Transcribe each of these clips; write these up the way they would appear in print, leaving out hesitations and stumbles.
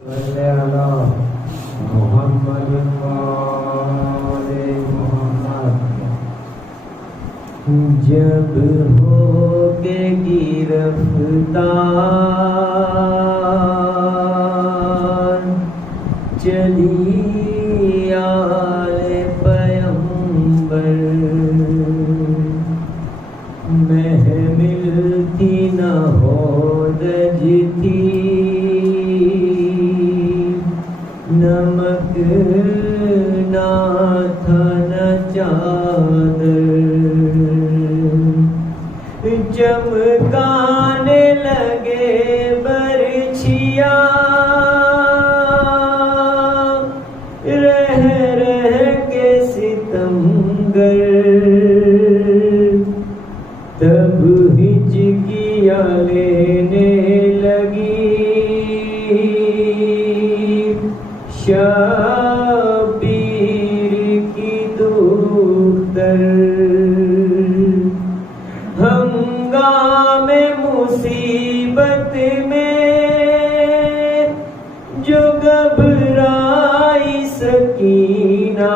صلی اللہ محمد وآل محمد۔ جب ہو کے گرفتار چلی آل پیغمبر، محمل تھی نہ ہودج تھی، نمک نہ تھا نہ چادر، چمکانے لگے برچھیاں، رہ رہ کے ستمگر، تب ہچکیاں لینے لگی شبیر کی دختر۔ ہنگامِ مصیبت میں جو گھبرائی سکینہ،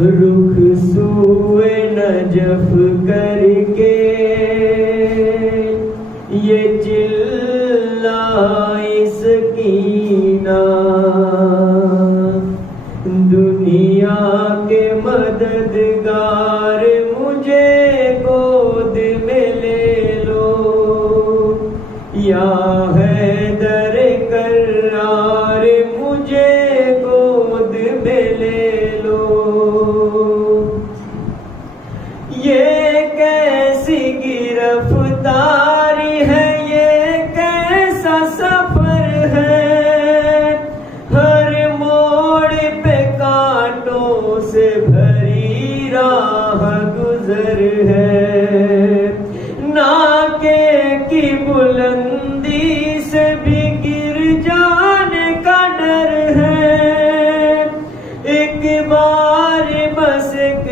رخ سوئے نجف کر کے یہ چلائی سکینہ، دنیا کے مددگار مجھے گود میں لے لو، یا حیدر کرار مجھے گود میں لے لو۔ یہ کیسی گرفتاری ہے، یہ کیسا سفر ہے، ہر موڑ پہ کانٹوں سے بھری راہ گزر ہے، ناکے کی بلندی سے بھی گر جانے کا ڈر ہے، ایک بار بس ایک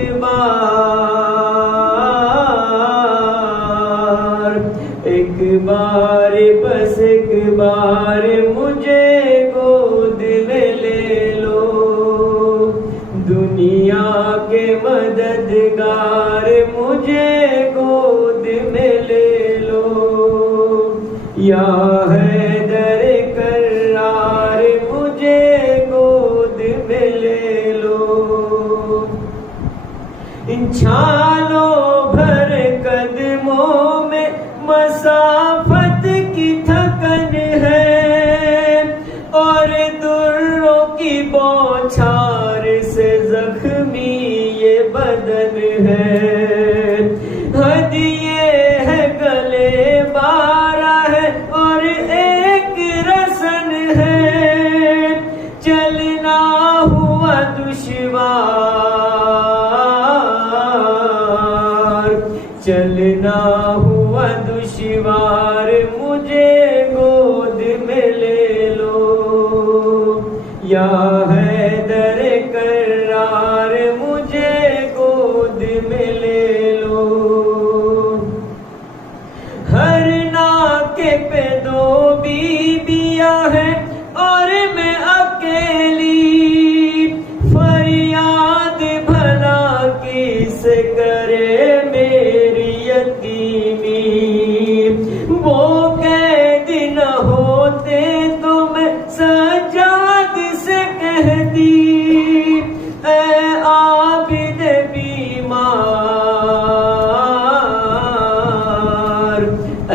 بار بس ایک بار مجھے گود میں لے لو، دنیا کے مددگار مجھے گود میں لے لو، یا حیدر کرار مجھے گود میں لے لو۔ چھالوں بھر قدموں میں مسافت کی تھکن ہے، اور دروں کی بوچھار سے زخمی یہ بدن ہے، ہدیے ہے گلے بارہ ہے اور ایک رسن ہے، چلنا ہوا دشوار، چلنا ہوا دشوار مجھے گود میں لے لو، یا حیدر کرار مجھے گود میں لے لو۔ ہر ناکے پہ دو بیویاں ہیں اور میں اکیلی، فریاد بھلا کس کرے میری یتیمی، وہ قید نہ ہوتے تو میں سجاد سے کہتی، اے عابد بیمار،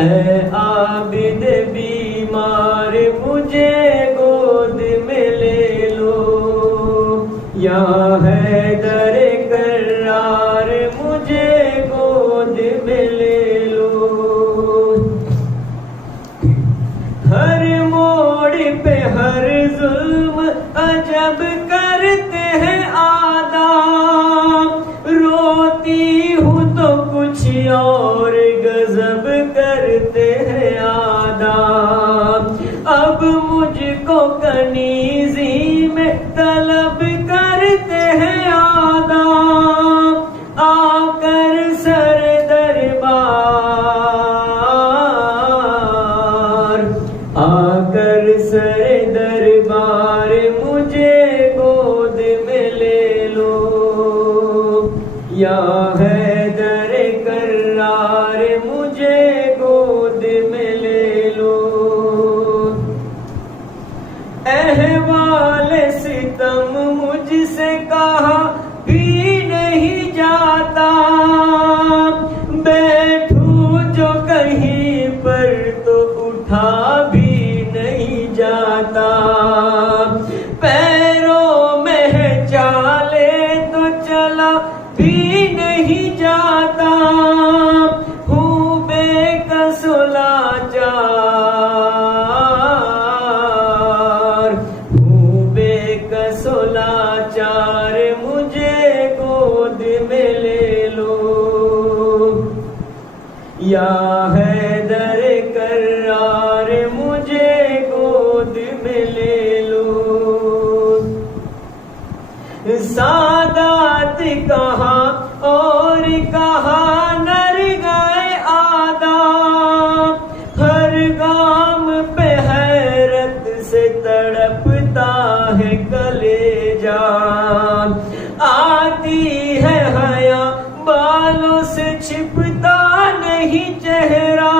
اے عابد بیمار مجھے گود میں لے لو، یا حیدر کرار مجھے گود میں لے لو۔ ہر موڑ پہ ہر ظلم عجب کرتے ہیں آداب، روتی ہوں تو کچھ اور غضب کرتے ہیں آداب، اب مجھ کو کنیزی میں طلب کرتے ہیں آداب، آ کر سر دربار سر دربار مجھے گود میں لے لو، یا حیدر کرار مجھے گود میں لے لو، احوال ستم مجھ سے کہا بھی نہیں جاتا، بیٹھوں جو کہیں پر تو اٹھا بھی نہیں جاتا، پیروں میں ہے چالے تو چلا بھی نہیں جاتا، ہوں بے کس و لاچار، ہوں بے کس و لاچار مجھے گود میں لے لو، یا حیدر کرار مجھے گود میں لے لو، سادات کہاں اور کہاں نرگائے آداب، ہر گام پہ حیرت سے تڑپتا ہے کلیجہ، آتی ہے حیا بالوں سے چھپتا نہیں چہرہ،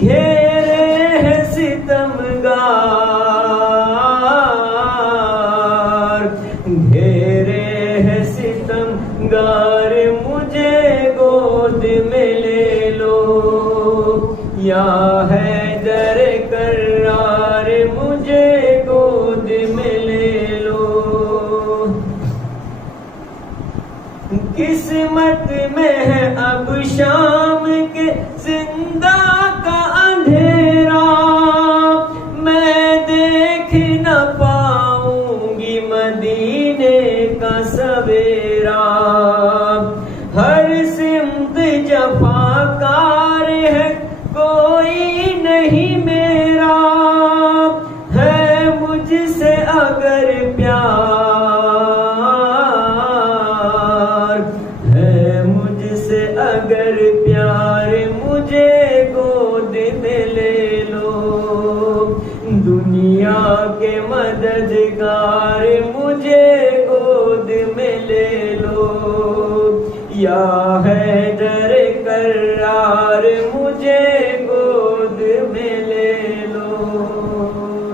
گھیرے ہے ستمگار، گھیرے ہے ستمگار مجھے گود میں لے لو، یا حیدر کرار مجھے گود میں لے لو، قسمت میں ہے اب شام کے زندہ کا اندھیرا، میں دیکھ نہ پاؤں گی مدینے کا سویرا، ہر سمت جفاکار ہے کوئی نہیں میرا، ہے مجھ سے اگر پیار، ہے مجھ سے اگر پیار مجھے گود میں لے لو، دنیا کے مددگار مجھے گود میں لے لو، یا حیدر کرار مجھے گود میں لے لو،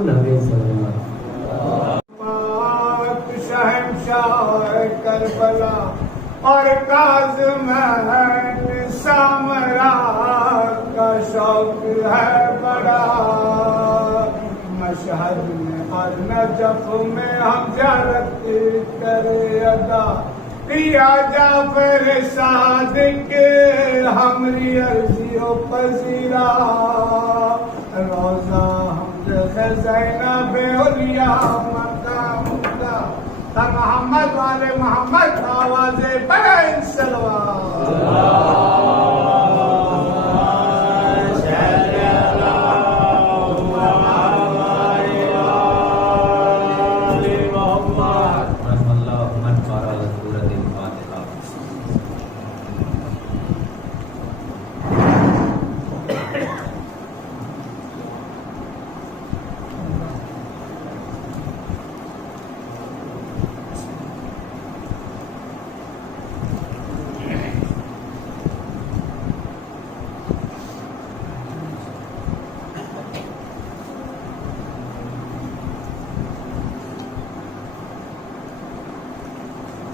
نبی صلی اللہ پاک شہنشاہ کربلا اور کاظم سامرا کا شوق ہے بڑا، مشہد میں اور نجف میں ہم زیارت کرے ادا، یا جعفر صادق ہمری عرضی و پذیرا، روزہ حمد زینب اولیاء مقام خدا، سر محمد والے محمد آواز بلند سلوات،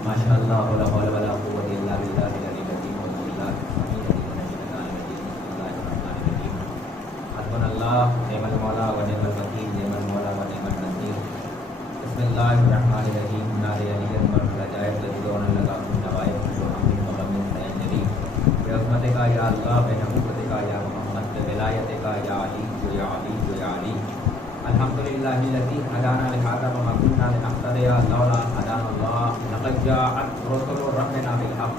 ماشاء اللہ ولا حول ولا قوة الا بالله العلی العظیم والله حسبنا اللہ نعم المولا و نعم الوکیل، نعم المولا و نعم النصیر، بسم اللہ الرحمن الرحیم، نار علی اکبر رجائب تجدون لگا من نوائب جو ہم مغم سین جلیل، بعظمت کا یا اللہ، بنعمت کا یا محمد، بولایت کا یا علی یا علی یا علی، الحمدللہ الذی ہدانا لہذا وما كنا لنهتدی لولا ان هدانا اللہ، لقد جاءت رسل ربنا بالحق،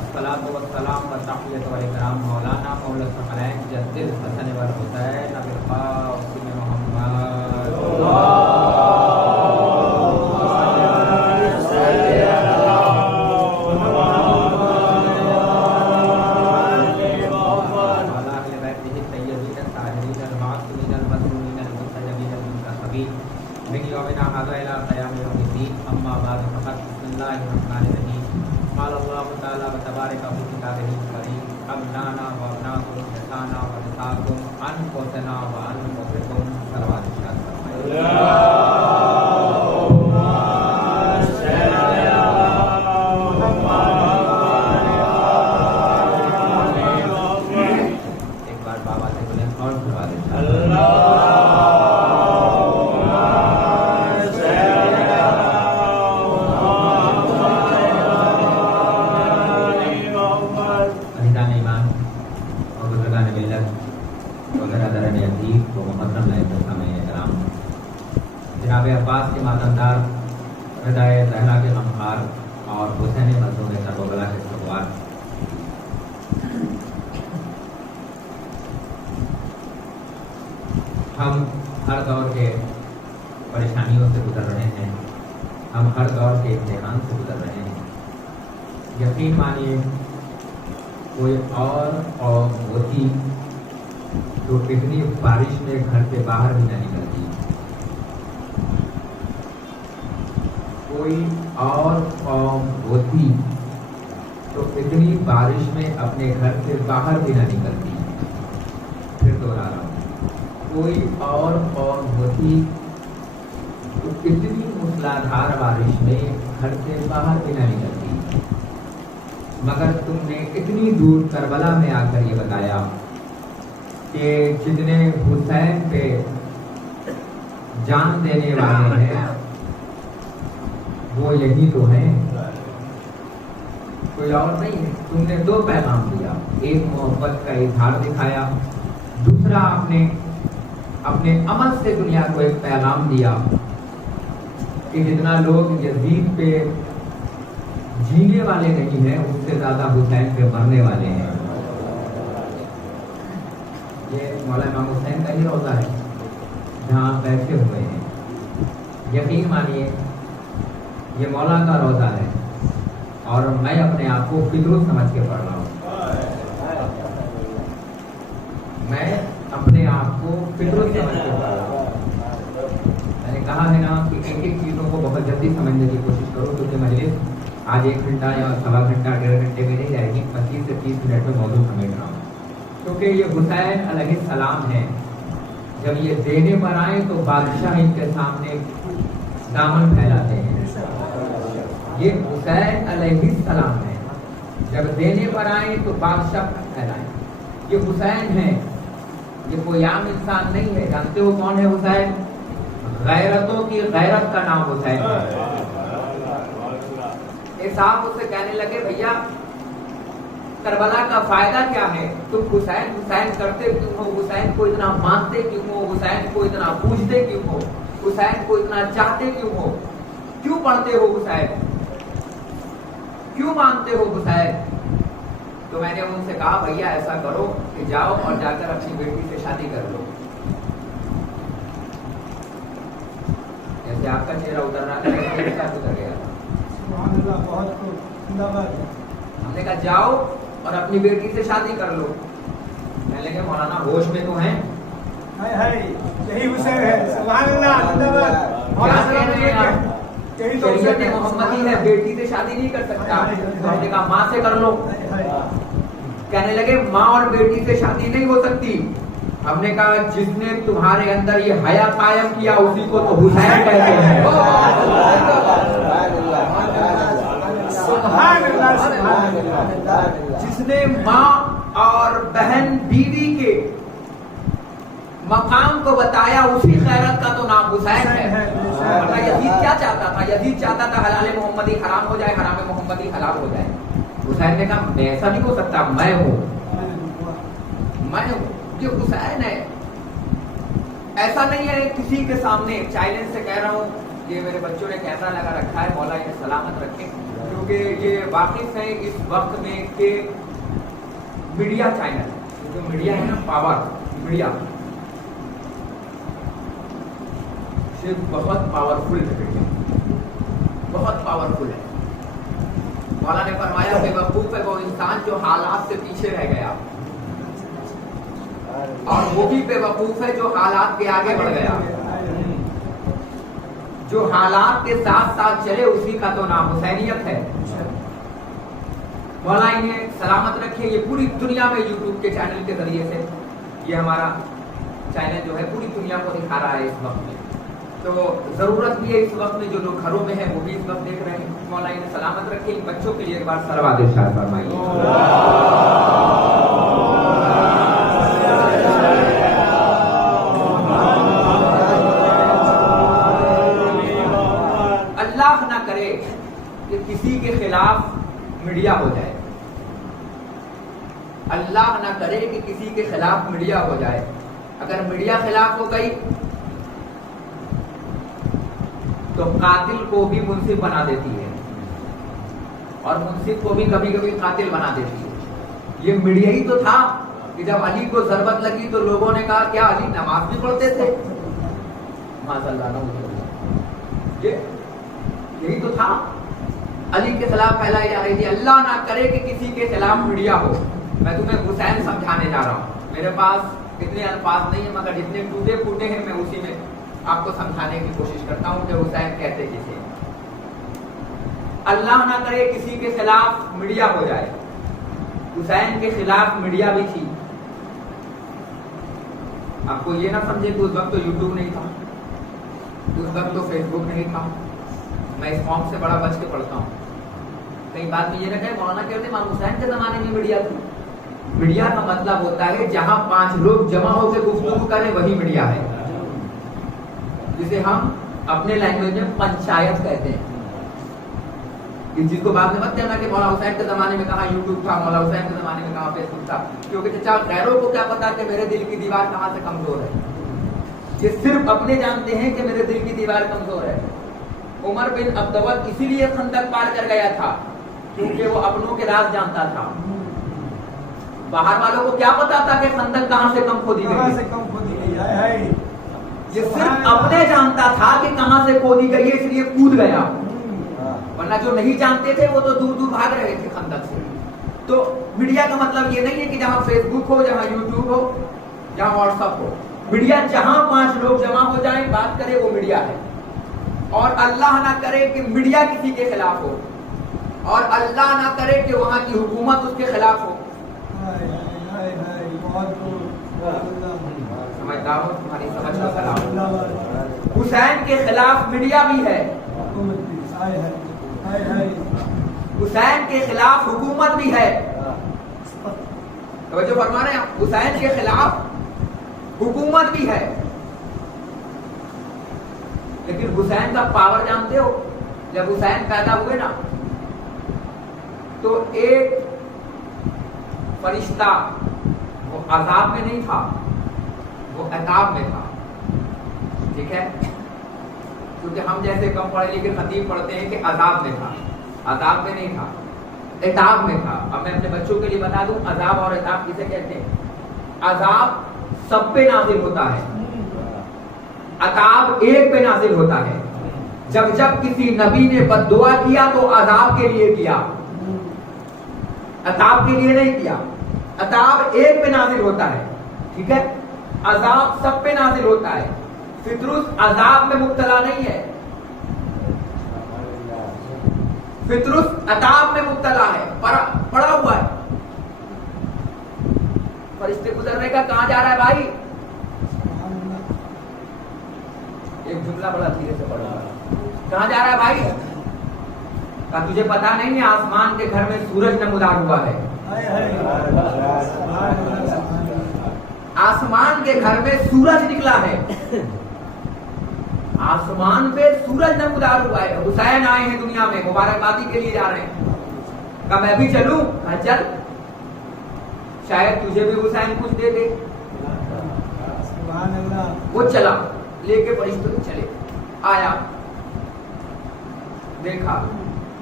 الصلاۃ والسلام والتحیۃ والاکرام مولانا مولا الثقلین جد الحسن والحسین بالقاسم محمد، من یومنا ھذا الی قیام یوم الدین اما بعد فقط بسم اللہ الرحمن الرحیم قال اللہ تعالی تبارک فی کتابہ الکریم ابنانا و ابناکم نسانا و نساکم انفسنا و انفسکم صلوات ارشاد فرمائے ایک بار بابا سے بولیں اور صلوات ارشاد جناب عباس کے ماتمدار ہدایت زہرا کے غمخوار اور حسین مظلوم کربلا کے سوار، ہم ہر دور کے پریشانیوں سے گزر رہے ہیں، ہم ہر دور کے امتحان سے گزر رہے ہیں۔ یقین مانیے کوئی اور قوم ہوتی تو اتنی بارش میں گھر سے باہر بھی نہ نکلتی، کوئی اور قوم ہوتی تو اتنی بارش میں اپنے گھر سے باہر بھی نہ نکلتی۔ پھر دوہرا رہا ہوں، کوئی اور قوم ہوتی تو اتنی موسلادھار بارش میں گھر سے باہر بھی نہ نکلتی، مگر تم نے اتنی دور کربلا میں آ کر یہ بتایا کہ جتنے حسین پہ جان دینے والے ہیں وہ یہی تو ہیں، کوئی اور نہیں ہے۔ تم نے دو پیغام دیا، ایک محبت کا اظہار دکھایا، دوسرا آپ نے اپنے عمل سے دنیا کو ایک پیغام دیا کہ جتنا لوگ یزید پہ جینے والے نہیں ہیں اس سے زیادہ حسین پہ مرنے والے ہیں۔ یہ مولا امام حسین کا ہی روضہ ہے جہاں آپ بیٹھے ہوئے ہیں۔ یقین مانیے یہ مولا کا روضہ ہے اور میں اپنے آپ کو فطرت سمجھ کے پڑھ رہا ہوں، میں اپنے آپ کو فطرت سمجھ کے پڑھ رہا ہوں۔ میں نے کہا ہے نا کہ ایک ایک چیزوں کو بہت جلدی سمجھنے کی کوشش کرو، کیونکہ مجلس آج 1 گھنٹہ یا سوا گھنٹہ 1.5 گھنٹے میں نہیں جائے گی، 25 سے 30 منٹ میں موضوع سمجھ رہا ہوں، کیونکہ یہ حسین علیہ السلام ہے۔ جب یہ دینے پر آئے تو بادشاہ ان کے سامنے دامن پھیلاتے ہیں، یہ حسین علیہ السلام ہے۔ جب دینے پر آئے تو بادشاہ پھیلائیں، یہ حسین ہے، یہ کوئی عام انسان نہیں ہے۔ جانتے ہو کون ہے حسین؟ غیرتوں کی غیرت کا نام حسین ہے۔ صاحب اس سے کہنے لگے بھیا کربلا کا فائدہ کیا ہے؟ تم حسین حسین کرتے کیوں ہو؟ حسین کو اتنا مانتے کیوں ہو؟ حسین کو اتنا پوجتے کیوں ہو؟ حسین کو اتنا چاہتے کیوں ہو؟ کیوں پڑھتے ہو حسین؟ کیوں مانتے ہو حسین؟ تو میں نے ان سے کہا بھیا ایسا کرو کہ جاؤ اور جا کر اپنی بیٹی سے شادی کر لو۔ جیسے آپ کا چہرہ اتر رہا تھا اتر گیا تھا۔ ہم نے کہا جاؤ اور اپنی بیٹی سے شادی کر لو۔ میں لے کے مولانا ہوش میں تو ہیں؟ یہی حسین ہے، سبحان اللہ، زندہ باد۔ شریعت محمدی ہے، بیٹی سے شادی نہیں کر سکتا۔ ہم نے کہا ماں سے کر لو۔ کہنے لگے ماں اور بیٹی سے شادی نہیں ہو سکتی۔ ہم نے کہا جس نے تمہارے اندر یہ حیا قائم کیا اسی کو تو حسین کہتے ہیں۔ جس نے ماں اور بہن بیوی کے مقام کو بتایا اسی خیرت کا تو نام حسین ہے۔ یزید کیا چاہتا تھا؟ یزید چاہتا تھا حلال محمدی حرام ہو جائے، حرام محمدی حلال ہو جائے۔ حسین نے کہا ایسا نہیں ہو سکتا، میں ہوں، یہ حسین ہے۔ ایسا نہیں ہے کسی کے سامنے چیلنج سے کہہ رہا ہوں، یہ میرے بچوں نے کیمرہ لگا رکھا ہے، مولا انہیں سلامت رکھے، کیونکہ یہ واقف ہے اس وقت میں کہ میڈیا چینل جو میڈیا ہے نا، پاور میڈیا بہت پاورفل ہے، بہت پاورفل ہے۔ مولا نے فرمایا بے وقوف ہے وہ انسان جو حالات سے پیچھے رہ گیا، اور وہ بھی بے وقوف ہے جو حالات کے آگے بڑھ گیا۔ جو حالات کے ساتھ ساتھ چلے اسی کا تو نام حسینیت ہے. مولا انہیں سلامت رکھے. یہ پوری دنیا میں یوٹیوب کے چینل کے ذریعے سے یہ ہمارا چینل جو ہے پوری دنیا کو دکھا رہا ہے اس وقت میں. تو ضرورت بھی ہے اس وقت میں جو لوگ گھروں میں ہیں وہ بھی اس وقت دیکھ رہے ہیں. مولا انہیں سلامت رکھے. ان بچوں کے لیے ایک بار صلوات ارشاد فرمائیے. اللہ نہ کرے کہ کسی کے خلاف میڈیا ہو جائے. اللہ نہ کرے کہ کسی کے خلاف میڈیا ہو جائے. اگر میڈیا خلاف ہو گئی تو قاتل کو بھی منصف بنا دیتی ہے اور منصف کو بھی کبھی کبھی قاتل بنا دیتی ہے. یہ میڈیا ہی تو تھا کہ جب علی کو ضربت لگی تو لوگوں نے کہا کیا علی نماز بھی پڑھتے تھے؟ یہی تو تھا. علی کے خلاف پھیلائی جا رہی تھی. اللہ نہ کرے کہ کسی کے خلاف میڈیا ہو. میں تمہیں حسین سمجھانے جا رہا ہوں. میرے پاس اتنے الفاظ نہیں ہیں مگر جتنے ٹوٹے پھوٹے ہیں میں اسی میں آپ کو سمجھانے کی کوشش کرتا ہوں کہ حسین کہتے کسے. اللہ نہ کرے کسی کے خلاف میڈیا ہو جائے. حسین کے خلاف میڈیا بھی تھی. آپ کو یہ نہ سمجھے کہ اس وقت تو یوٹیوب نہیں تھا, اس وقت تو فیس بک نہیں تھا. میں اس قوم سے بڑا بچ کے پڑھتا ہوں. کئی بات میں یہ نہ کہے مولانا کہتے امام حسین کے زمانے میں میڈیا تھی. میڈیا کا مطلب ہوتا ہے جہاں 5 لوگ جمع ہو کے گفتگو کریں وہی میڈیا ہے, جسے ہم اپنے لینگویج میں پنچایت کہتے ہیں. جس کو بعد میں مت کہنا کہ مولانا حسین کے زمانے میں کہاں یوٹیوب تھا, مولانا حسین کے زمانے میں کہاں فیس بک تھا. کیونکہ چچا غیروں کو کیا پتا کہ میرے دل کی دیوار کہاں سے کمزور ہے. یہ صرف اپنے جانتے ہیں کہ میرے دل کی دیوار کمزور ہے. عمر بن عبدود اسی لیے خندق پار کر گیا تھا کیونکہ وہ اپنوں کے راز جانتا تھا. باہر والوں کو کیا پتا تھا کہ خندق کہاں سے کم کھودی گئی. یہ صرف اپنے جانتا تھا کہ کہاں سے کھودی گئی ہے اس لیے کود گیا. ورنہ جو نہیں جانتے تھے وہ تو دور دور بھاگ رہے تھے خندق سے. تو میڈیا کا مطلب یہ نہیں ہے کہ جہاں فیس بک ہو, جہاں یوٹیوب ہو, جہاں واٹس ایپ ہو. میڈیا جہاں 5 لوگ جمع ہو جائیں بات کرے وہ میڈیا ہے. اور اللہ نہ کرے کہ میڈیا کسی کے خلاف ہو, اور اللہ نہ کرے کہ وہاں کی حکومت اس کے خلاف ہو. سمجھدار ہو, تمہاری سمجھ کا سلام. حسین کے خلاف میڈیا بھی ہے, حسین کے خلاف حکومت بھی ہے. توجہ فرما رہے ہیں آپ, حسین کے خلاف حکومت بھی ہے. لیکن حسین کا پاور جانتے ہو, جب حسین پیدا ہوئے نا تو ایک فرشتہ وہ عذاب میں نہیں تھا, وہ عتاب میں تھا. ٹھیک ہے, کیونکہ ہم جیسے کم پڑھے لکھے خطیب پڑھتے ہیں کہ عذاب میں تھا. عذاب میں نہیں تھا, عتاب میں تھا. اب میں اپنے بچوں کے لیے بتا دوں عذاب اور عتاب کسے کہتے ہیں. عذاب سب پہ نازل ہوتا ہے, عتاب ایک پہ نازل ہوتا ہے. جب جب کسی نبی نے بد دعا کیا تو عذاب کے لیے کیا, عتاب کے لیے نہیں کیا. عتاب ایک پہ نازل ہوتا ہے. ٹھیک ہے, عذاب سب پہ نازل ہوتا ہے. فطرس عذاب میں مبتلا نہیں ہے, فطرس عتاب میں مبتلا ہے, پڑا ہوا ہے. فرشتے گزرنے کا کہاں جا رہا ہے بھائی؟ ایک جملہ بڑا دھیرے سے پڑھا, کہاں جا رہا ہے بھائی؟ کہا تجھے پتا نہیں ہے آسمان کے گھر میں سورج نمودار ہوا ہے. آسمان کے گھر میں سورج نکلا ہے, آسمان پہ سورج نمودار ہوا ہے. حسین آئے ہیں دنیا میں, مبارکبادی کے لیے جا رہے ہیں. کہا میں بھی چلوں؟ کہا چل, شاید تجھے بھی حسین کچھ دے دے. وہ چلا لے کے فرشتوں چلے. آیا, دیکھا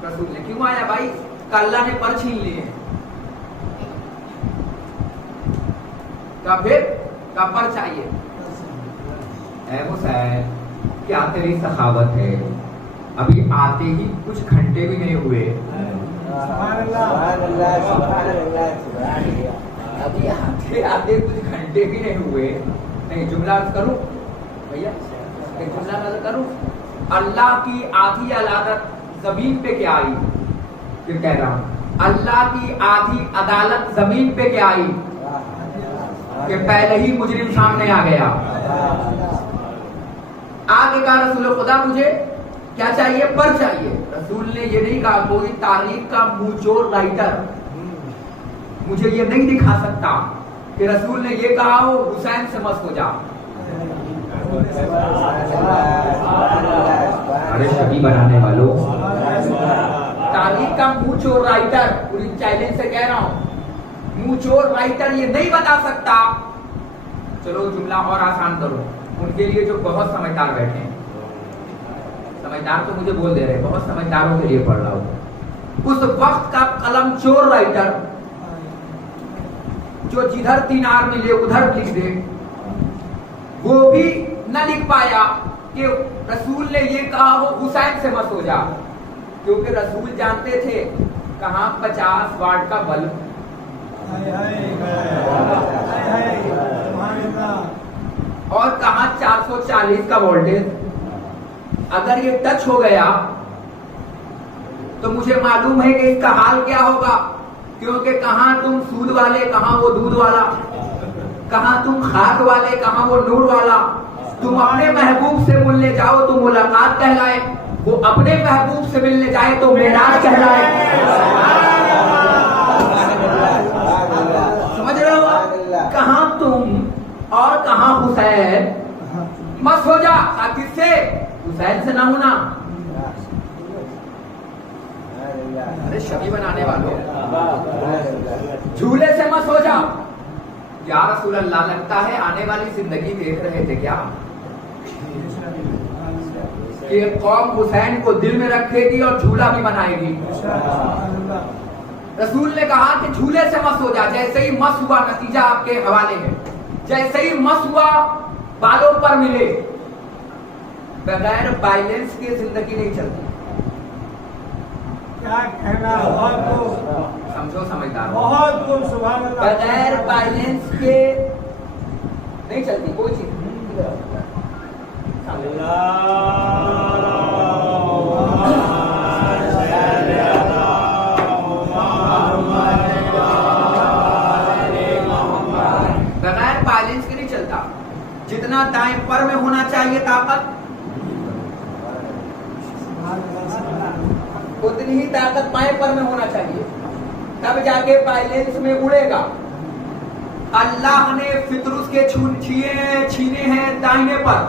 رسول نے. کیوں آیا بھائی؟ کہ اللہ نے پر چھین لیے. پھر پر چاہیے. اے حسین کیا تیری سخاوت ہے, ابھی آتے ہی کچھ گھنٹے بھی نہیں ہوئے, ابھی آتے کچھ گھنٹے بھی نہیں ہوئے. نہیں جملہ عرض کروں بھیا, ایک جملہ عرض کروں. اللہ کی آدھی عدالت زمین پہ کیا آئی؟ پھر کہہ رہا ہوں اللہ کی آدھی عدالت زمین پہ کیا آئی کہ پہلے ہی مجرم سامنے آ گیا. آگے کہا رسول خدا مجھے کیا چاہیے؟ پر چاہیے. رسول نے یہ نہیں کہا کوئی تاریخ کا منچور رائٹر مجھے یہ نہیں دکھا سکتا کہ رسول نے یہ کہا ہو حسین سے مست ہو جا. ارے شبی بنانے والوں، تاریخ کا منہ چور رائٹر، پوری چیلنج سے کہہ رہا ہوں، منہ چور رائٹر یہ نہیں بتا سکتا. چلو جملہ اور آسان کرو ان کے لیے جو بہت سمجھدار بیٹھے ہیں. سمجھدار تو مجھے بول دے رہے، بہت سمجھداروں کے لیے پڑھ رہا ہوں. اس وقت کا قلم چور رائٹر جو جدھر 3 آر ملے ادھر لکھ دے، وہ بھی نہ لکھ پایا کہ رسول نے یہ کہا ہو حسین سے مت ہو جا، کیونکہ رسول جانتے تھے کہاں 50 واٹ کا بلب اور کہاں 440 کا وولٹیج. اگر یہ ٹچ ہو گیا تو مجھے معلوم ہے کہ اس کا حال کیا ہوگا، کیونکہ کہاں تم سود والے کہاں وہ دودھ والا، کہاں تم خاک والے کہاں وہ نور والا. تم اپنے محبوب سے ملنے جاؤ تو ملاقات کہلائے، وہ اپنے محبوب سے ملنے جائے تو معراج کہلائے. سمجھ رہے ہو؟ کہاں تم اور کہاں حسین، مت ہو جا. کس سے؟ حسین سے نہ ہونا. ارے شبی بنانے والوں، جھولے سے مت ہو جا. یا رسول اللہ لگتا ہے آنے والی زندگی دیکھ رہے تھے کیا کہ قوم حسین کو دل میں رکھے گی اور جھولا بھی بنائے گی. رسول نے کہا کہ جھولے سے مس ہو جا. جیسے ہی مس ہوا نتیجہ آپ کے حوالے ہے، جیسے ہی مس ہوا بالوں پر ملے. بغیر بائلنس کے زندگی نہیں چلتی. کیا کہنا، سمجھو سمجھدار، بہت سبحان اللہ. بغیر بائلنس کے نہیں چلتی کوئی چیز. بغیر بائلنس کے نہیں چلتا. جتنا دائیں پر میں ہونا چاہیے طاقت، اتنی ہی طاقت بائیں پر میں ہونا چاہیے، تب جا کے بائلنس میں اڑے گا. اللہ نے فطرس کے چھینے ہیں دائنے پر،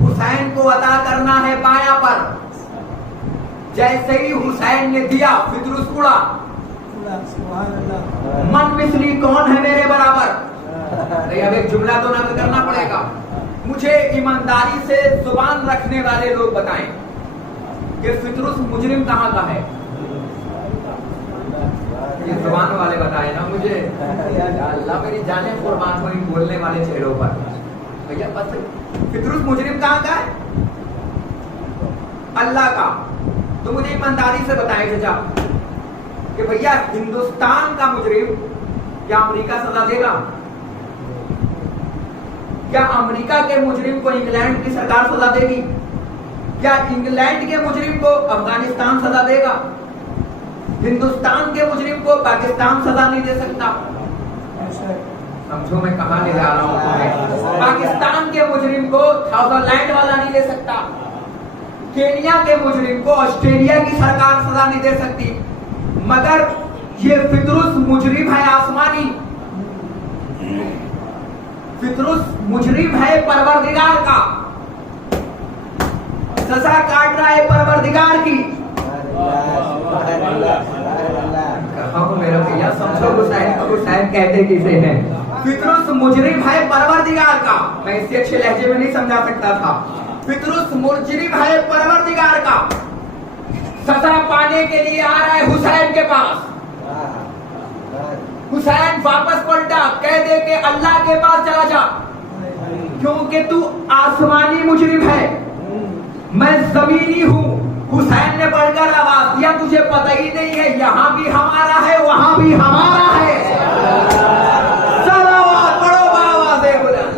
حسین کو عطا کرنا ہے بایاں پر. جیسے ہی حسین نے دیا فطرس اڑا. من مثلی کون ہے میرے برابر. اب ایک جملہ تو نقل کرنا پڑے گا. مجھے ایمانداری سے زبان رکھنے والے لوگ بتائیں کہ فطرس مجرم کہاں کا ہے. یہ زبان والے بتائے نا مجھے. اللہ میری جانیں قربان ہو ان بولنے والے چہروں پر. بھیا بس فطرس مجرم کہاں کا ہے؟ اللہ کا. تو مجھے ایمانداری سے بتائیں چچا کہ بھیا ہندوستان کا مجرم کیا امریکہ سزا دے گا؟ کیا امریکہ کے مجرم کو انگلینڈ کی سرکار سزا دے گی؟ کیا انگلینڈ کے مجرم کو افغانستان سزا دے گا؟ ہندوستان کے مجرم کو پاکستان سزا نہیں دے سکتا. سمجھو میں کہاں لے جا رہا ہوں تمہیں. پاکستان کے مجرم کو تھاؤزینڈ لینڈ والا نہیں دے سکتا. کینیا کے مجرم کو آسٹریلیا کی سرکار سزا نہیں دے سکتی. مگر یہ فطرس مجرم ہے آسمانی. فطرس مجرم ہے پروردگار کا. سزا کاٹ رہا ہے پروردگار کی. میرا بھیا سمجھو حسین کہتے کسے ہیں. فطرس مجرم ہے پروردگار کا. میں اس سے اچھے لہجے میں نہیں سمجھا سکتا تھا. فطرس مجرم ہے پروردگار کا. سزا پانے کے لیے آ رہا ہے حسین کے پاس. حسین واپس پلٹا، کہہ دے کہ اللہ کے پاس چلا جا، کیونکہ تو آسمانی مجرم ہے، میں زمینی ہوں. حسین نے بڑھ کر آواز دیا تجھے پتہ ہی نہیں ہے یہاں بھی ہمارا ہے وہاں بھی ہمارا ہے. صلوات پڑھو بآواز بلند.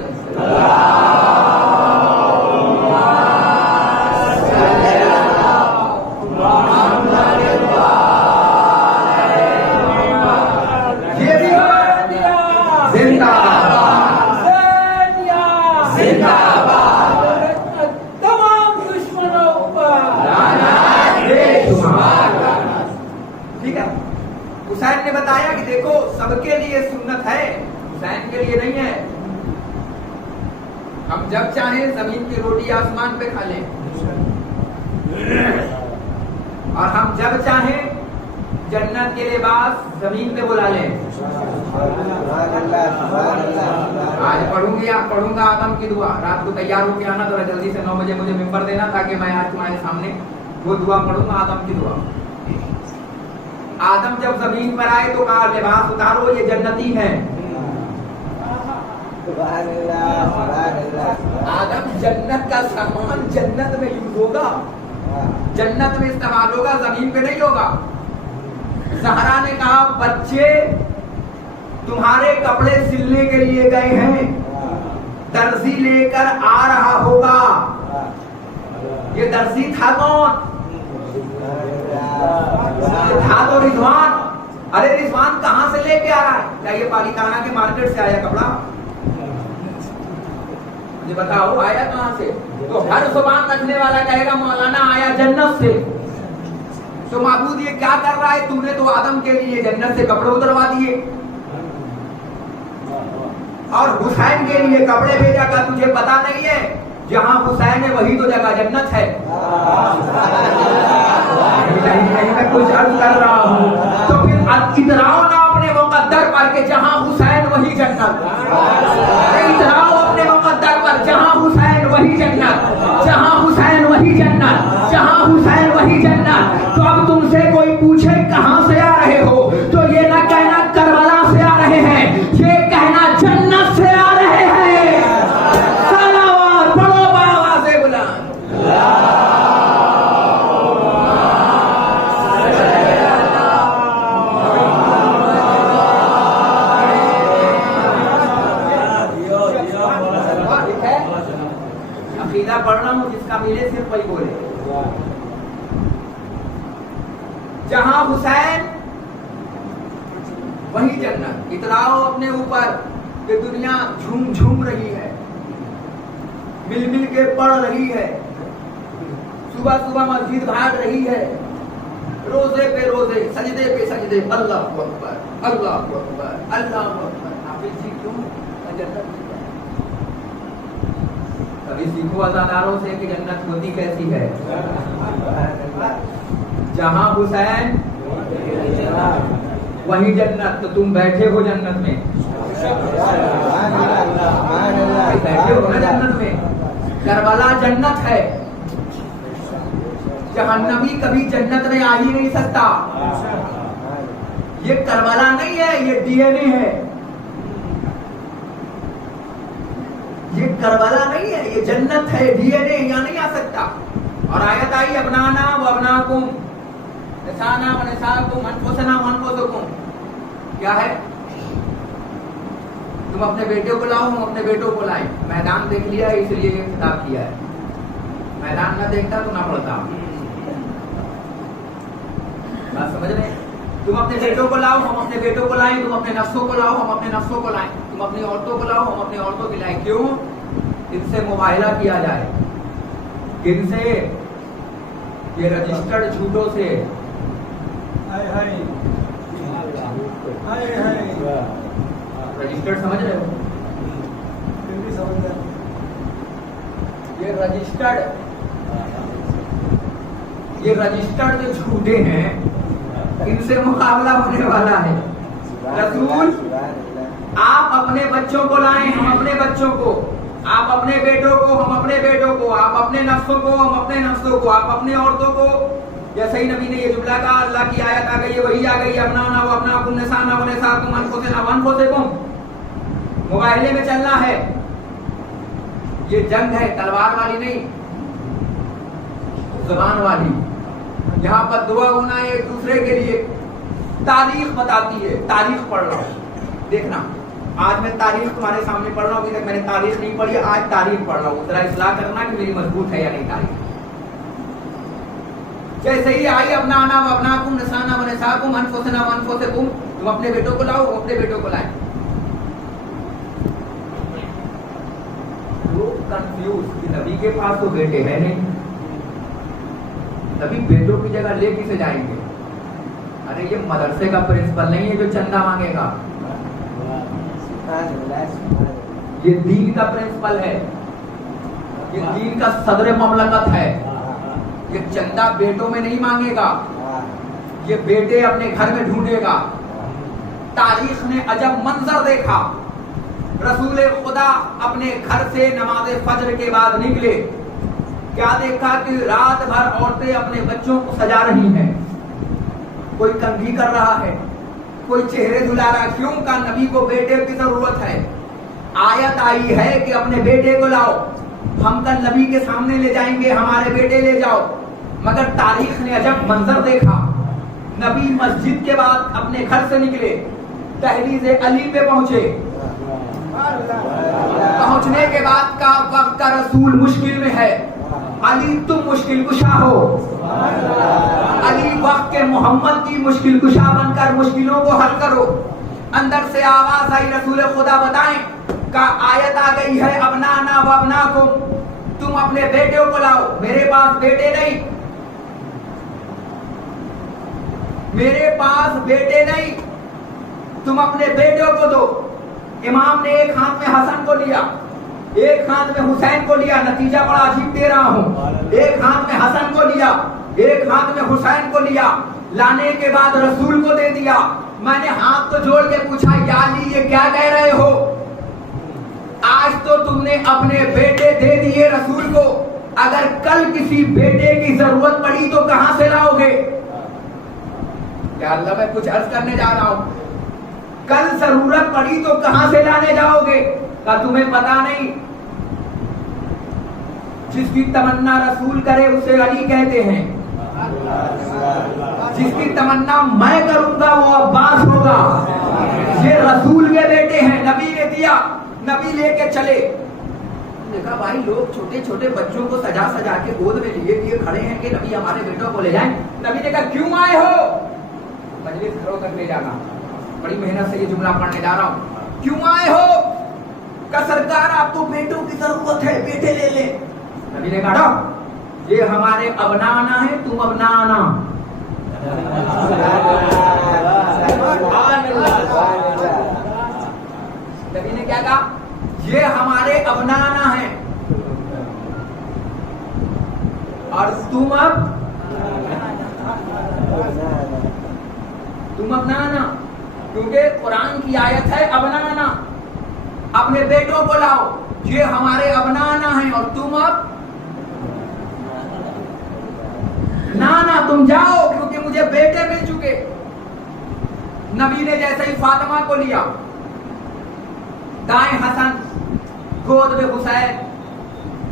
ہم جب چاہیں زمین کی روٹی آسمان پہ کھا لیں اور ہم جب چاہیں جنت کے لباس زمین پہ بلا لیں. آج پڑھوں گا آدم کی دعا. رات کو تیار ہو کے آنا ذرا جلدی سے 9 بجے مجھے ممبر دینا تاکہ میں آج تمہارے سامنے وہ دعا پڑھوں گا آدم کی دعا. آدم جب زمین پر آئے تو کہا لباس اتارو یہ جنتی ہے. آدم جنت کا سامان جنت میں یوز ہوگا, جنت میں استعمال ہوگا, زمین پہ نہیں ہوگا. زہرا نے کہا بچے تمہارے کپڑے سلنے کے لیے گئے ہیں, درزی لے کر آ رہا ہوگا. یہ درزی تھا کون؟ تھا تو رضوان. ارے رضوان کہاں سے لے کے آ رہا ہے؟ کیا یہ پالیتانہ کے مارکیٹ سے آیا کپڑا؟ مجھے بتاؤ آیا کہاں سے؟ تو ہر زبان رکھنے والا کہے گا مولانا آیا جنت سے. تو معبود یہ کیا کر رہا ہے؟ تم نے تو آدم کے لیے جنت سے کپڑے اتروا دیے اور حسین کے لیے کپڑے بھیجا. کا تجھے پتا نہیں ہے جہاں حسین ہے وہی تو جگہ جنت ہے. میں کچھ عرض کر رہا ہوں تو پھر اتراؤ نا اپنے مقدر پر کہ جہاں حسین وہی جنت. اتراؤ اپنے مقدر پر جہاں حسین وہی جنت, جہاں حسین وہی جنت, جہاں حسین وہی جنت. تو اب تم سے کوئی پوچھے کہاں سے آ رہے ہو تو یہ نہ کہنا کربلا سے آ رہے ہیں, یہ کہنا جنت سے آ رہے ہیں. صلوات پڑھو بآواز بلند. عقیدہ پڑھ رہا ہوں, جس کا ملے صرف وہی بولے. جہاں حسین وہی جنت. اتراؤ اپنے اوپر کہ دنیا جھوم جھوم رہی ہے, مل مل کے پڑھ رہی ہے, صبح صبح مسجد بھاگ رہی ہے, روزے پہ روزے, سجدے پہ سجدے. اللہ اکبر, اللہ اکبر, اللہ اکبر. حافظ جی کیوں جنت؟ کبھی سیکھو عزاداروں سے کہ جنت ہوتی کیسی ہے. جہاں حسین وہی جنت. تو تم بیٹھے ہو جنت میں, بیٹھے ہو نا جنت میں. کربلا جنت ہے. جہنمی کبھی جنت میں آ ہی نہیں سکتا. یہ کربلا نہیں ہے, یہ ڈی این اے ہے. یہ کربلا نہیں ہے, یہ جنت ہے, ڈی این اے یہاں نہیں آ سکتا. اور آیت آئی ابنانا و ابناکم نسانا و نساکم انفسنا و انفسکم. کیا ہے؟ تم اپنے بیٹے کو لاؤ, ہم اپنے بیٹوں کو لائیں. میدان دیکھ لیا اس لیے یہ خطاب کیا ہے. میدان نہ دیکھتا تو نہ پڑتا. بات سمجھ رہے ہیں؟ تم اپنے بیٹوں کو لاؤ, ہم اپنے بیٹوں کو لائیں. تم اپنے نفسوں کو لاؤ, ہم اپنے نفسوں کو لائیں. تم اپنی عورتوں کو لاؤ, ہم اپنی عورتوں کی لائیں. کیوں؟ ان سے مباہلہ کیا جائے. کن سے؟ یہ رجسٹرڈ جھوٹوں سے. رجسٹرڈ سمجھ رہے ہو؟ یہ رجسٹرڈ جو جھوٹے ہیں ان سے مقابلہ ہونے والا ہے. رسول آپ اپنے بچوں کو لائیں, ہم اپنے بچوں کو. آپ اپنے بیٹوں کو, ہم اپنے بیٹوں کو. آپ اپنے نفسوں کو, ہم اپنے نفسوں کو. آپ اپنے عورتوں کو. جیسے ہی نبی نے یہ جملہ کہا اللہ کی آیت آ گئی, وہی آ گئی ابنانا و ابناکم نسانا و نساکم انفسنا و انفسکم. مباہلے میں چلنا ہے. یہ جنگ ہے, تلوار والی نہیں, زبان والی. یہاں پر دعا ہونا ہے ایک دوسرے کے لیے. تاریخ بتاتی ہے. تاریخ پڑھ رہا ہوں, دیکھنا. آج میں تاریخ تمہارے سامنے پڑھ رہا ہوں. ابھی تک میں نے تاریخ نہیں پڑھی, آج تاریخ پڑھ رہا ہوں. ذرا اصلاح کرنا کہ میری مضبوط ہے یا نہیں تاریخ. جیسے ہی آئی ابنانا و ابناکم نسانا و نساکم انفسنا و انفسکم. تم اپنے بیٹوں کو لاؤ, ہم اپنے بیٹوں کو لائیں. لوگ کنفیوز کہ نبی کے پاس تو بیٹے ہیں نہیں, نبی بیٹوں کی جگہ لے کسے جائیں گے؟ ارے یہ مدرسے کا پرنسپل نہیں ہے جو چندہ مانگے گا. یہ دین کا پرنسپل ہے. یہ دین کا صدر مملکت ہے. یہ چندہ بیٹوں میں نہیں مانگے گا, یہ بیٹے اپنے گھر میں ڈھونڈے گا. تاریخ نے عجب منظر دیکھا. رسول خدا اپنے گھر سے نماز فجر کے بعد نکلے. کیا دیکھا کہ رات بھر عورتیں اپنے بچوں کو سجا رہی ہیں. کوئی کنگھی کر رہا ہے, کوئی چہرے دھلا رہا. کیوں؟ کا نبی کو بیٹے کی ضرورت ہے. آیت آئی ہے کہ اپنے بیٹے کو لاؤ, ہم کل نبی کے سامنے لے جائیں گے, ہمارے بیٹے لے جاؤ. مگر تاریخ نے عجب منظر دیکھا. نبی مسجد کے بعد اپنے گھر سے نکلے, دہلیز علی پہ پہنچے. پہنچنے کے بعد کا وقت کا رسول مشکل میں ہے. علی تم مشکل کشا ہو. علی وقت کے محمد کی مشکل کشا بن کر مشکلوں کو حل کرو. اندر سے آواز آئی, رسول خدا بتائیں کا آیت آ گئی ہے ابنانا و ابناکم, تم اپنے بیٹوں کو لاؤ. میرے پاس بیٹے نہیں, میرے پاس بیٹے نہیں, تم اپنے بیٹوں کو دو. امام نے ایک ہاتھ میں حسن کو لیا, ایک ہاتھ میں حسین کو لیا. نتیجہ بڑا عجیب دے رہا ہوں. ایک ہاتھ میں حسن کو لیا, ایک ہاتھ میں حسین کو لیا. لانے کے بعد رسول کو دے دیا. میں نے ہاتھ کو جوڑ کے پوچھا, یا علی یہ کیا کہہ رہے ہو؟ آج تو تم نے اپنے بیٹے دے دیے رسول کو, اگر کل کسی بیٹے کی ضرورت پڑی تو کہاں سے لاؤ گے؟ یا اللہ میں کچھ عرض کرنے جا رہا ہوں. کل ضرورت پڑی تو کہاں سے لانے جاؤ گے؟ کہ تمہیں پتا نہیں, جس کی تمنا رسول کرے اسے علی کہتے ہیں. جس کی تمنا میں کروں گا وہ عباس ہوگا. یہ رسول کے بیٹے ہیں, نبی نے دیا, نبی لے کے چلے. دیکھا بھائی لوگ چھوٹے چھوٹے بچوں کو سجا سجا کے گود میں لیے کھڑے ہیں کہ نبی ہمارے بیٹوں کو لے جائیں. نبی نے کہا کیوں آئے ہو؟ مجلس گھروں تک لے جانا. بڑی محنت سے یہ جملہ پڑھنے جا رہا ہوں. کیوں آئے ہو؟ کہ سرکار آپ کو بیٹوں کی ضرورت ہے, بیٹے لے لے. نبی نے کہا یہ ہمارے ابنانا ہے, تم ابنانا. نبی نے کیا کہا؟ یہ ہمارے ابنانا ہے اور تم ابنانا. کیونکہ قرآن کی آیت ہے ابنانا, اپنے بیٹوں کو لاؤ. یہ ہمارے ابنانا ہیں اور تم اب نانا, تم جاؤ کیونکہ مجھے بیٹے مل چکے. نبی نے جیسے ہی فاطمہ کو لیا, دائیں حسن, گود میں حسین,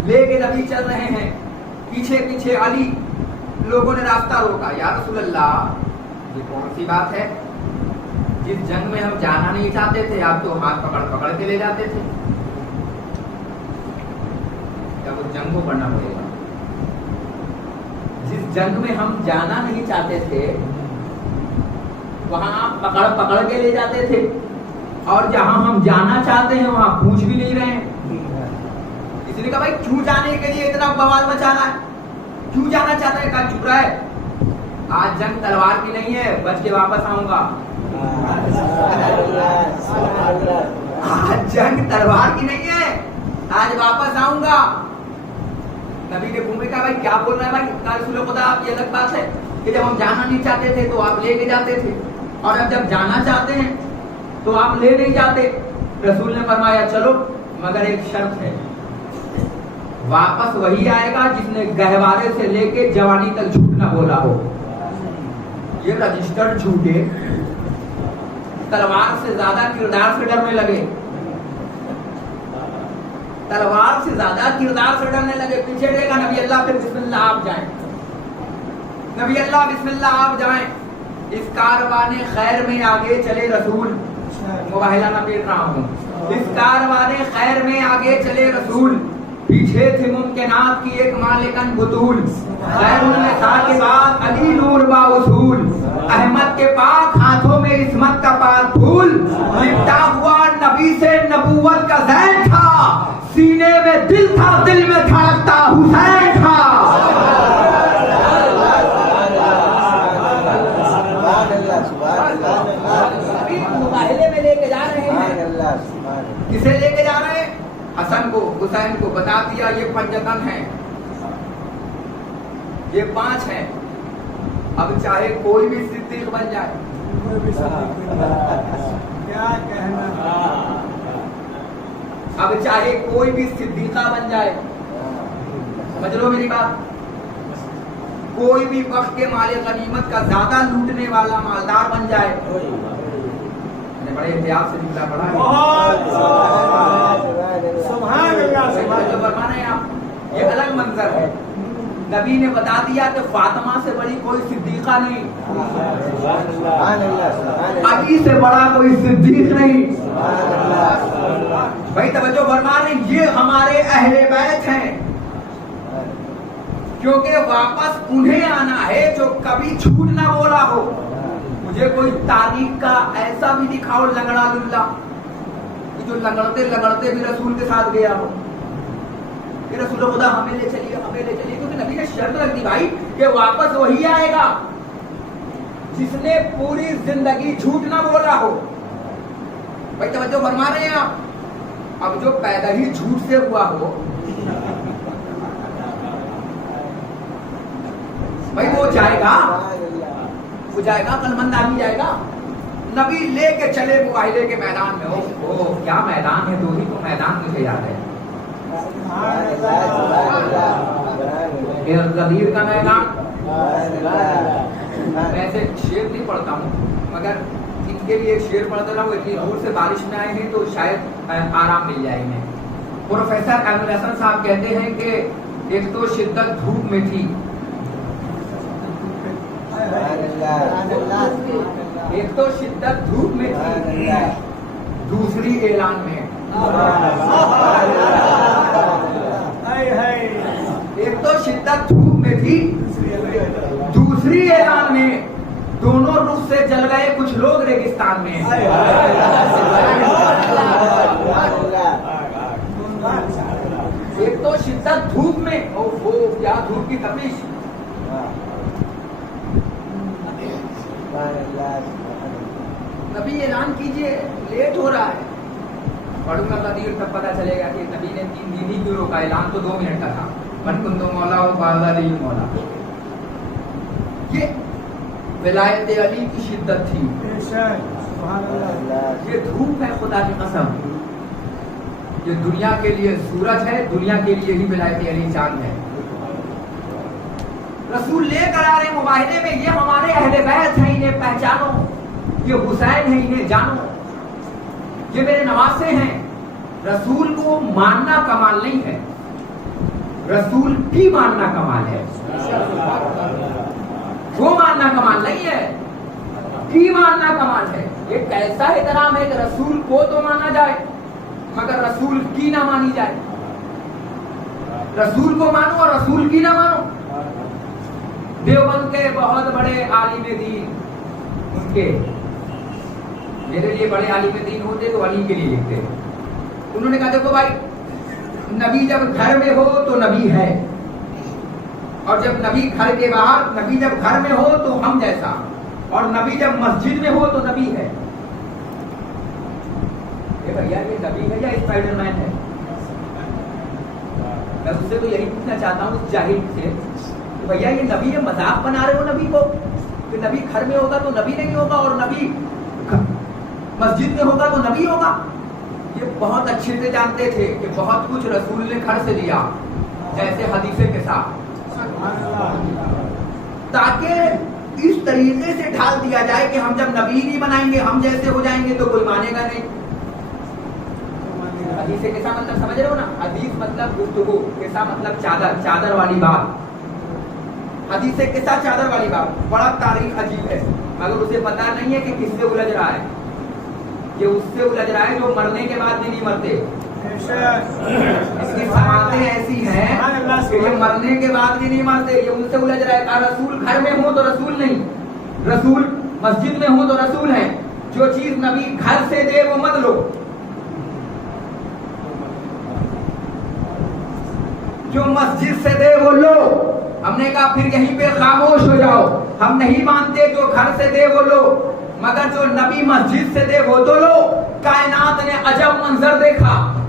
لے کے نبی چل رہے ہیں, پیچھے پیچھے علی. لوگوں نے راستہ روکا, یا رسول اللہ یہ کون سی بات ہے؟ جس جنگ میں ہم جانا نہیں چاہتے تھے آپ تو ہاتھ پکڑ پکڑ کے لے جاتے تھے. کیا وہ جنگ کو پڑھنا پڑے گا؟ جس جنگ میں ہم جانا نہیں چاہتے تھے وہاں آپ پکڑ پکڑ کے لے جاتے تھے, اور جہاں ہم جانا چاہتے ہیں وہاں پوچھ بھی نہیں رہے ہیں. اس لیے کہا بھائی کیوں جانے کے لیے اتنا بوال مچانا ہے؟ کیوں جانا چاہتا ہے؟ کہا چپ رہا ہے, آج جنگ تلوار کی نہیں ہے, بچ کے واپس آؤں گا. آج جنگ تلوار کی نہیں ہے, آج واپس آؤں گا. نبی نے گھومے کہا بھائی کیا بول رہا ہے بھائی؟ رسول خدا آپ یہ الگ بات ہے کہ جب ہم جانا نہیں چاہتے تھے تو آپ لے کے جاتے تھے, اور اب جب جانا چاہتے ہیں تو آپ لے نہیں جاتے. رسول نے فرمایا چلو مگر ایک شرط ہے, واپس وہی آئے گا جس نے گہوارے سے لے کے جوانی تک جھوٹ نہ بولا ہو. یہ رجسٹرڈ جھوٹے تلوار سے زیادہ کردار سے ڈرنے لگے, تلوار سے زیادہ کردار سے ڈرنے لگے. پیچھے دیکھا نبی اللہ, پھر بسم اللہ آپ جائیں. نبی اللہ بسم اللہ آپ جائیں. اس کاروان خیر میں آگے چلے رسول, مباہلہ نہ پیٹ رہا ہوں. اس کاروان خیر میں آگے چلے رسول, پیچھے تھے ممکنات کی ایک مالکن بطول. خیر النساء کے بعد علی نور با اصول, احمد کے پاک ہاتھوں میں عصمت کا پاک پھول. لپٹا ہوا نبی سے نبوت کا زین تھا, سینے میں دل تھا, دل میں دھڑکتا حسین تھا. مباہلے میں لے کے جا رہے ہیں, کسے لے کے جا رہے ہیں؟ حسن کو حسین کو بتا دیا یہ پنجتن ہیں، یہ 5 ہیں، اب چاہے کوئی بھی صدیق بن جائے، کیا کہنا، اب چاہے کوئی بھی صدیقہ بن جائے، سمجھ لو میری بات، کوئی بھی وقت کے مال غنیمت کا زیادہ لوٹنے والا مالدار بن جائے، میں نے بڑے احتیاط سے جملہ پڑھا ہے، بہت سبحان اللہ، جو فرمانا ہے آپ، یہ الگ منظر ہے۔ نبی نے بتا دیا کہ فاطمہ سے بڑی کوئی صدیقہ نہیں، علی سے بڑا کوئی صدیق نہیں، بھائی توجہ فرما رہے ہیں، یہ ہمارے اہل بیت ہیں، کیونکہ واپس انہیں آنا ہے جو کبھی جھوٹ نہ بولا ہو۔ مجھے کوئی تاریخ کا ایسا بھی دکھاؤ لنگڑا للہ جو لنگڑتے لنگڑتے بھی رسول کے ساتھ گیا ہو کہ رسول خدا ہمیں لے چلیے، ہمیں لے چلیے، کیونکہ نبی نے شرط رکھ دی بھائی کہ واپس وہی آئے گا جس نے پوری زندگی جھوٹ نہ بولا ہو۔ بھائی توجہ فرما رہے ہیں آپ، اب جو پیدا ہی جھوٹ سے ہوا ہو بھائی وہ جائے گا، وہ جائے گا، کل مند آدمی جائے گا۔ نبی لے کے چلے معاہدے کے میدان میں، او کیا میدان ہے، 2 ہی تو میدان مجھے یاد ہے، غدیر کا میدان۔ میں ایسے شعر نہیں پڑھتا ہوں مگر ان کے لیے شعر پڑھتا رہا ہوں، اتنی دور سے بارش میں آئے ہیں تو شاید آرام مل جائے انہیں۔ پروفیسر احمد حسن صاحب کہتے ہیں کہ ایک تو شدت دھوپ میں تھی، ایک تو شدت دھوپ میں تھی، دوسری اعلان میں، ایک تو شدت دھوپ میں تھی، دوسری اعلان میں، دونوں رخ سے جل گئے کچھ لوگ ریگستان میں۔ ایک تو شدت دھوپ میں، کیا دھوپ کی تپش، نبی اعلان کیجئے لیٹ ہو رہا ہے، پڑھوں گا غدیر تب پتہ چلے گا کہ نبی نے 3 دن ہی کیوں روکا، اعلان تو 2 منٹ کا تھا، من کنت مولا و فاض علی مولا۔ یہ ولایت علی کی شدت تھی، یہ دھوپ ہے خدا کی قسم، یہ دنیا کے لیے سورج ہے، دنیا کے لیے ہی ولایت علی چاند ہے۔ رسول لے کر آ رہے معاہدے میں، یہ ہمارے اہل بیت ہیں، انہیں پہچانو، یہ حسین ہیں، انہیں جانو، یہ میرے نواسے ہیں۔ رسول کو ماننا کمال نہیں ہے، رسول کی ماننا کمال ہے، وہ ماننا کمال نہیں ہے، کی ماننا کمال ہے۔ یہ کیسا احترام ہے کہ رسول کو تو مانا جائے مگر رسول کی نہ مانی جائے، رسول کو مانو اور رسول کی نہ مانو۔ دیوبند کے بہت بڑے عالم دین، ان کے میرے لیے بڑے عالم دین ہوتے تو علی کے لیے لکھتے، انہوں نے کہا دیکھو بھائی، نبی جب گھر میں ہو تو نبی ہے، اور جب نبی گھر کے باہر، نبی جب گھر میں ہو تو ہم جیسا، اور نبی جب مسجد میں ہو تو نبی ہے۔ بھیا یہ نبی ہے یا اسپائڈر مین ہے؟ میں اس سے تو یہی پوچھنا چاہتا ہوں اس جاہل سے، بھیا یہ نبی ہے، مذاق بنا رہے ہو نبی کو کہ نبی گھر میں ہوگا تو نبی نہیں ہوگا اور نبی مسجد میں ہوگا تو نبی ہوگا؟ یہ بہت اچھے سے جانتے تھے کہ بہت کچھ رسول نے گھر سے دیا، جیسے حدیث کے ساتھ، تاکہ اس طریقے سے ڈھال دیا جائے کہ ہم جب نبی نہیں بنائیں گے، ہم جیسے ہو جائیں گے تو کوئی مانے گا نہیں۔ حدیث کے ساتھ مطلب سمجھ رہے ہو نا، حدیث مطلب گفتگو، قصہ مطلب چادر، چادر والی بات، حدیث کے ساتھ چادر والی بات۔ بڑا تاریخ عجیب ہے مگر اسے پتا نہیں ہے کہ کس سے الجھ رہا ہے، یہ اس سے الجھ رہا ہے جو مرنے کے بعد بھی نہیں مرتے۔ اس کی سماعتیں ایسی ہیں کہ یہ مرنے کے بعد بھی نہیں مرتے، یہ ان سے الجھ رہا ہے۔ رسول گھر میں ہو تو رسول نہیں، رسول مسجد میں ہو تو رسول ہیں، جو چیز نبی گھر سے دے وہ مت لو، جو مسجد سے دے وہ لو۔ ہم نے کہا پھر یہیں پہ خاموش ہو جاؤ، ہم نہیں مانتے جو گھر سے دے وہ لو، مگر جو نبی مسجد سے دے وہ تو لو۔ کائنات نے عجب منظر دیکھا،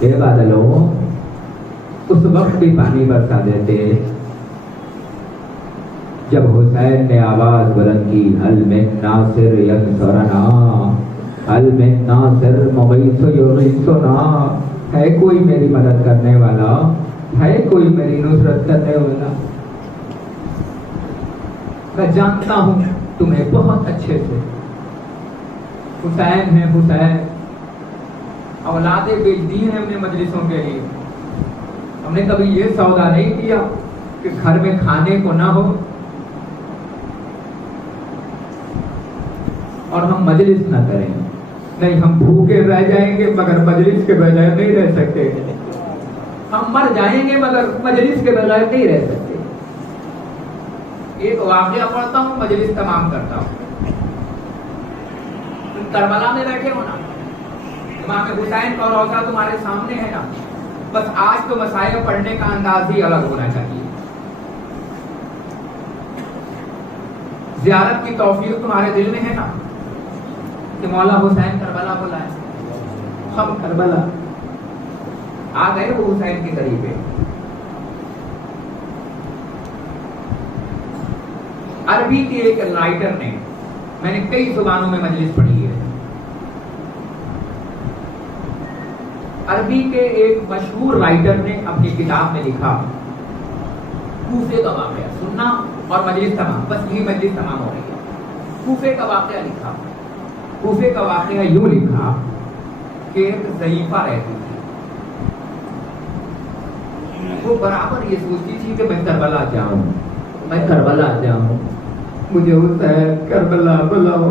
اے بادلوں اس وقت بھی پانی برسا دیتے جب حسین نے آواز بلند کی حل من ناصر ینصرنا حل من ناصر مغیث یغیثنا، ہے کوئی میری مدد کرنے والا، ہے کوئی میری نصرت کرنے والا؟ میں جانتا ہوں تمہیں بہت اچھے سے، حسین ہے حسین، اولاد بیجدین ہیں اپنے مجلسوں کے لیے۔ ہم نے کبھی یہ سودا نہیں کیا کہ گھر میں کھانے کو نہ ہو اور ہم مجلس نہ کریں، نہیں ہم بھوکے رہ جائیں گے مگر مجلس کے بغیر نہیں رہ سکتے، ہم مر جائیں گے مگر مجلس کے بغیر نہیں رہ سکتے۔ ایک واقعہ پڑھتا ہوں، مجلس تمام کرتا ہوں۔ تم کربلا میں بیٹھے ہو نا، امام حسین کا روضہ تمہارے سامنے ہے نا، بس آج تو مسائل پڑھنے کا انداز ہی الگ ہونا چاہیے۔ زیارت کی توفیق تمہارے دل میں ہے نا کہ مولا حسین کربلا بلائے، ہم کربلا آ گئے، وہ حسین کے قریب ہے۔ عربی کے ایک رائٹر نے، میں نے کئی زبانوں میں مجلس پڑھی ہے، عربی کے ایک مشہور رائٹر نے اپنی کتاب میں لکھا کوفے کا واقعہ، سننا اور مجلس تمام، بس یہی مجلس تمام ہو رہی ہے۔ کوفے کا واقعہ لکھا، کوفے کا واقعہ یوں لکھا کہ ایک ضعیفہ رہتی تھی، وہ برابر یہ سوچتی تھی کہ میں کربلا جاؤں، میں کربلا جاؤں، مجھے حسین کربلا بلاؤ،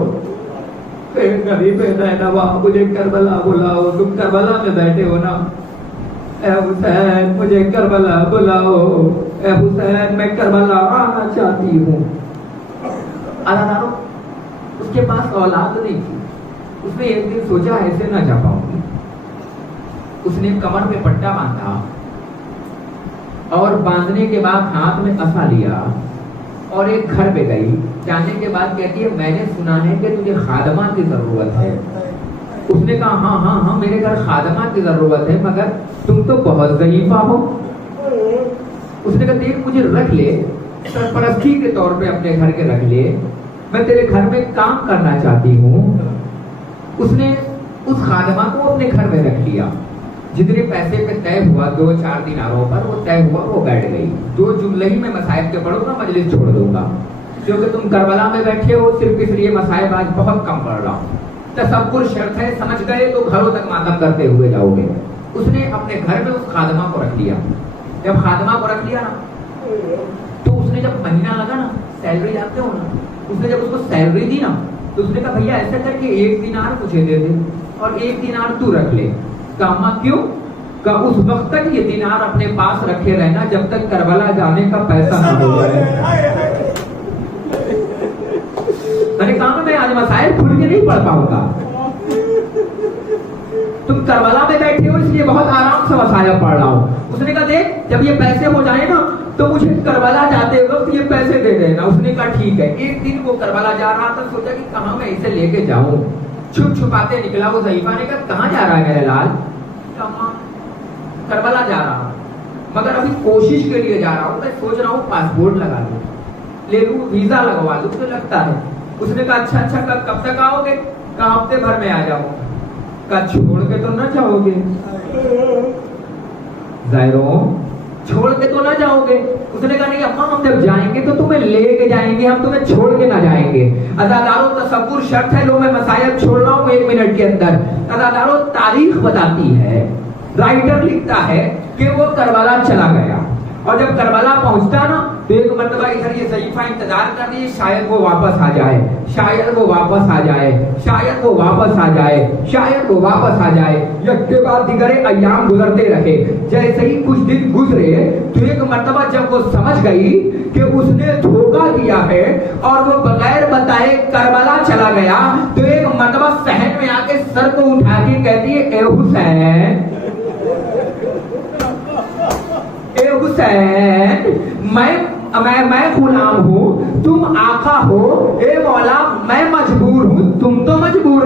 غریب نینوا مجھے کربلا بلاؤ، تم کربلا میں بیٹھے ہو نا، اے حسین مجھے کربلا بلاؤ، اے حسین میں کربلا آنا چاہتی ہوں۔ اللہ اس کے پاس اولاد نہیں تھی، اس نے ایک دن سوچا ایسے نہ جا پاؤں گی، اس نے کمر میں پٹا باندھا اور باندھنے کے بعد ہاتھ میں عصا لیا اور ایک گھر پہ گئی، جانے کے بعد کہتی ہے میں نے سنا ہے کہ تجھے خادمہ کی ضرورت ہے۔ اس نے کہا ہاں ہاں ہاں میرے گھر خادمہ کی ضرورت ہے، مگر تم تو بہت ضعیفہ ہو۔ اس نے کہا دیکھ مجھے رکھ لے، سرپرستی کے طور پہ اپنے گھر کے رکھ لے، میں تیرے گھر میں کام کرنا چاہتی ہوں۔ اس نے اس خادمہ کو اپنے گھر میں رکھ لیا، جتنے پیسے پہ طے ہوا 2-4 دیناروں پر وہ طے ہوا، وہ بیٹھ گئی۔ 2 جملے ہی میں مسائل کے پڑھوں گا، مجلس چھوڑ دوں گا، کیونکہ تم کربلا میں بیٹھے ہو، صرف اس لیے مسائل آج بہت کم پڑھ رہا ہوں۔ تصور شرط ہے، سمجھ گئے تو گھروں تک ماتم کرتے ہوئے جاؤ گے۔ اس نے اپنے گھر میں اس خادمہ کو رکھ لیا۔ جب خادمہ کو رکھ لیا نا تو اس نے جب مہینہ لگا نا، سیلری آتے ہو نا، اس نے جب اس کو سیلری دی نا تو اس نے کہا بھیا ایسا کر کے 1 دینار مجھے دے دے اور 1 دینار تو رکھ لے۔ کہا کیوں؟ کہ اس وقت تک یہ دینار اپنے پاس رکھے رہنا جب تک کربلا جانے کا پیسہ نہ ہو جائے۔ میں نے کہا میں آج مسائل کھل کے نہیں پڑھ پاؤں گا، تم کربلا میں بیٹھے ہو اس لیے بہت آرام سے مسائل پڑھ رہا ہوں۔ اس نے کہا دیکھ جب یہ پیسے ہو جائیں نا تو مجھے کربلا جاتے وقت یہ پیسے دے دینا۔ اس نے کہا ٹھیک ہے۔ ایک دن وہ کربلا جا رہا تھا، سوچا کہ کہاں میں اسے لے کے جاؤں، چھپ چھپاتے نکلا۔ وہ ضعیفہ نے کہا کہاں جا رہا ہے میرے لال؟ کربلا جا رہا ہوں، مگر ابھی کوشش کے لیے جا رہا ہوں، میں سوچ رہا ہوں پاسپورٹ لگا لوں، لے لوں، ویزا لگوا لوں، تو لگتا ہے۔ اس نے کہا اچھا اچھا کب تک آؤ گے؟ کہا ہفتے بھر میں آ جاؤں۔ کہا چھوڑ کے تو نہ جاؤ گے ظاہروں، چھوڑ کے تو نہ جاؤ گے؟ اس نے کہا نہیں اماں ہم جب جائیں گے تو تمہیں لے کے جائیں گے، ہم تمہیں چھوڑ کے نہ جائیں گے۔ ازادارو تصور شرط ہے، لو میں مسائل چھوڑ رہا ہوں 1 منٹ کے اندر۔ ازادارو تاریخ بتاتی ہے، رائٹر لکھتا ہے کہ وہ کربلا چلا گیا اور جب کربلا پہنچتا نا تو ایک مرتبہ ادھر یہ ضعیفہ انتظار کر رہی ہے، شاید وہ واپس آ جائے، شاید وہ واپس آ جائے، شاید وہ واپس آ جائے، شاید وہ واپس آ جائے۔ یک کے بعد دیگر ایام گزرتے رہے، جیسے ہی کچھ دن گزرے تو ایک مرتبہ جب وہ سمجھ گئی کہ اس نے دھوکہ دیا ہے اور وہ بغیر بتائے کربلا چلا گیا تو ایک مرتبہ صحن میں آ کے سر کو اٹھا کے کہتی ہے اے حسین، اے حسین میں غلام ہوں، تم آقا ہو، اے مولا میں مجبور ہوں، تم تو مجبور